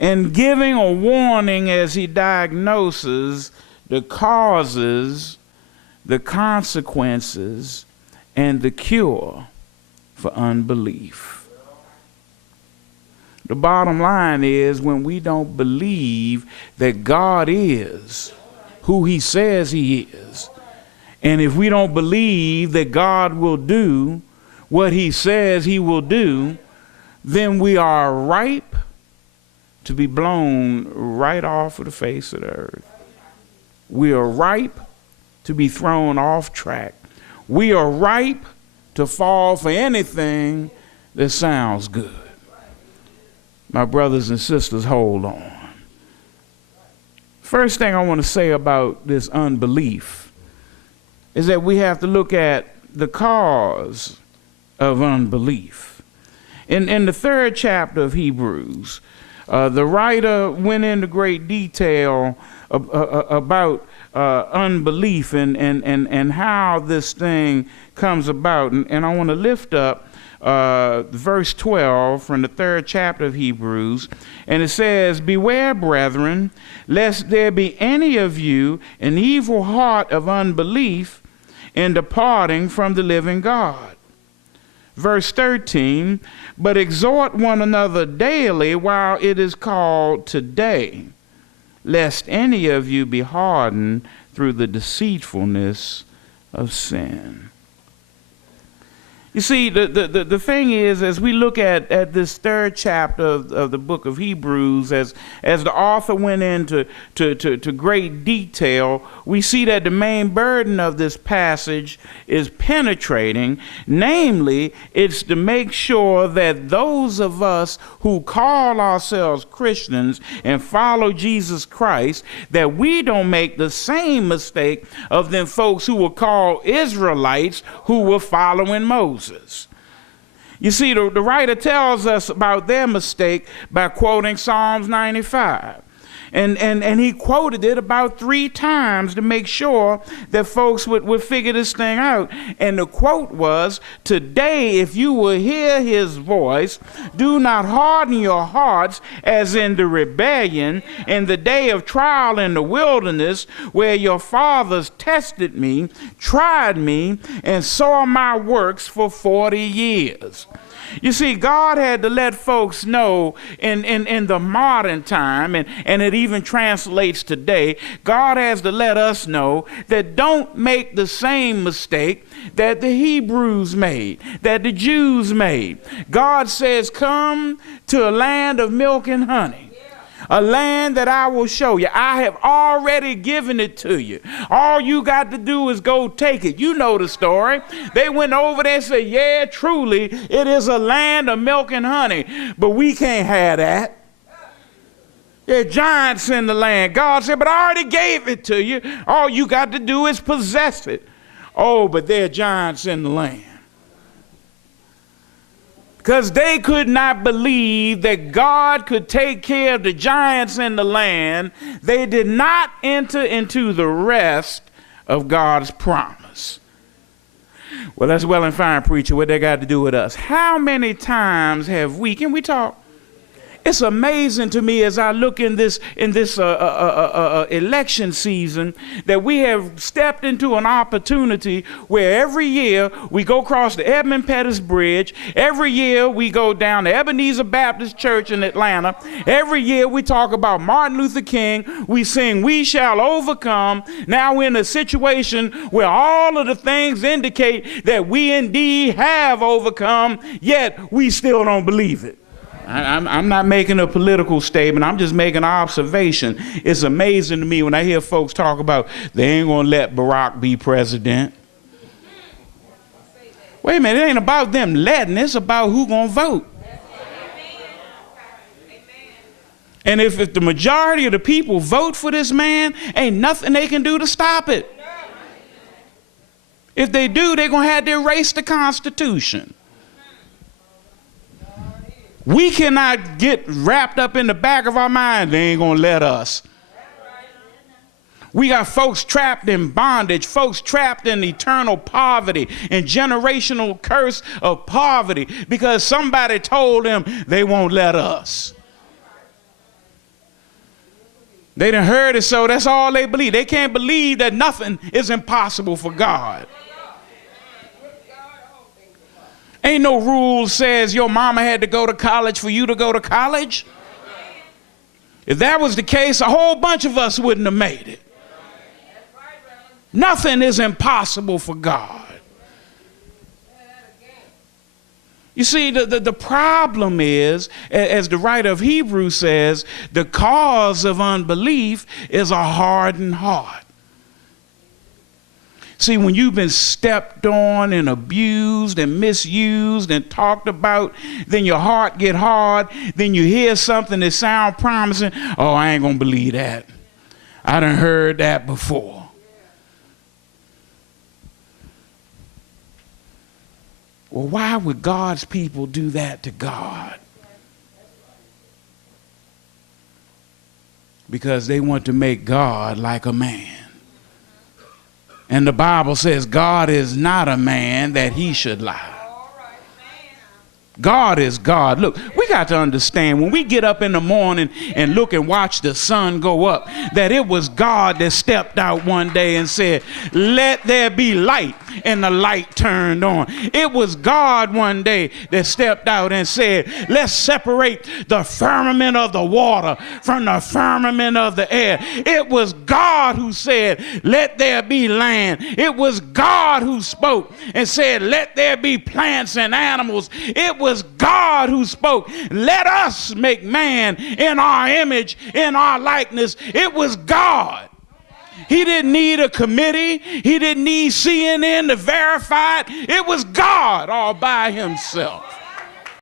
and giving a warning as he diagnoses the causes, the consequences, and the cure for unbelief. The bottom line is, when we don't believe that God is who he says he is, and if we don't believe that God will do what he says he will do, then we are ripe to be blown right off of the face of the earth. We are ripe to be thrown off track. We are ripe to fall for anything that sounds good. My brothers and sisters, hold on. First thing I want to say about this unbelief is that we have to look at the cause of unbelief. In the 3rd chapter of Hebrews, the writer went into great detail about unbelief and how this thing comes about. And I want to lift up verse 12 from the 3rd chapter of Hebrews, and it says, "Beware, brethren, lest there be any of you an evil heart of unbelief in departing from the living God." Verse 13, "But exhort one another daily while it is called today, lest any of you be hardened through the deceitfulness of sin." You see, the thing is, as we look at this 3rd chapter of the book of Hebrews, as the author went into to great detail, we see that the main burden of this passage is penetrating. Namely, it's to make sure that those of us who call ourselves Christians and follow Jesus Christ, that we don't make the same mistake of them folks who were called Israelites who were following Moses. You see, the writer tells us about their mistake by quoting Psalms 95. And he quoted it about 3 times to make sure that folks would figure this thing out. And the quote was, "Today, if you will hear his voice, do not harden your hearts as in the rebellion, in the day of trial in the wilderness, where your fathers tested me, tried me, and saw my works for 40 years. You see, God had to let folks know in the modern time, and it even translates today, God has to let us know that don't make the same mistake that the Hebrews made, that the Jews made. God says, come to a land of milk and honey. A land that I will show you. I have already given it to you. All you got to do is go take it. You know the story. They went over there and said, yeah, truly, it is a land of milk and honey. But we can't have that. There are giants in the land. God said, but I already gave it to you. All you got to do is possess it. Oh, but there are giants in the land. Because they could not believe that God could take care of the giants in the land, they did not enter into the rest of God's promise. Well, that's well and fine, preacher. What they got to do with us? How many times have we, can we talk? It's amazing to me as I look in this election season that we have stepped into an opportunity where every year we go across the Edmund Pettus Bridge. Every year we go down to Ebenezer Baptist Church in Atlanta. Every year we talk about Martin Luther King. We sing, "We shall overcome." Now we're in a situation where all of the things indicate that we indeed have overcome, yet we still don't believe it. I'm not making a political statement. I'm just making an observation. It's amazing to me when I hear folks talk about they ain't going to let Barack be president. Wait a minute, it ain't about them letting. It's about who going to vote. And if the majority of the people vote for this man, ain't nothing they can do to stop it. If they do, they're going to have to erase the Constitution. We cannot get wrapped up in the back of our mind, they ain't going to let us. We got folks trapped in bondage, folks trapped in eternal poverty and generational curse of poverty because somebody told them they won't let us. They done heard it, so that's all they believe. They can't believe that nothing is impossible for God. Ain't no rule says your mama had to go to college for you to go to college. If that was the case, a whole bunch of us wouldn't have made it. Nothing is impossible for God. You see, the problem is, as the writer of Hebrews says, the cause of unbelief is a hardened heart. See, when you've been stepped on and abused and misused and talked about, then your heart get hard. Then you hear something that sounds promising. Oh, I ain't gonna believe that. I done heard that before. Well, why would God's people do that to God? Because they want to make God like a man. And the Bible says God is not a man that he should lie. God is God. Look, we got to understand when we get up in the morning and look and watch the sun go up, that it was God that stepped out one day and said, let there be light, and the light turned on. It was God one day that stepped out and said, let's separate the firmament of the water from the firmament of the air. It was God who said, let there be land. It was God who spoke and said, let there be plants and animals. It was God who spoke, let us make man in our image, in our likeness. It was God. He didn't need a committee. He didn't need CNN to verify it. It was God all by himself.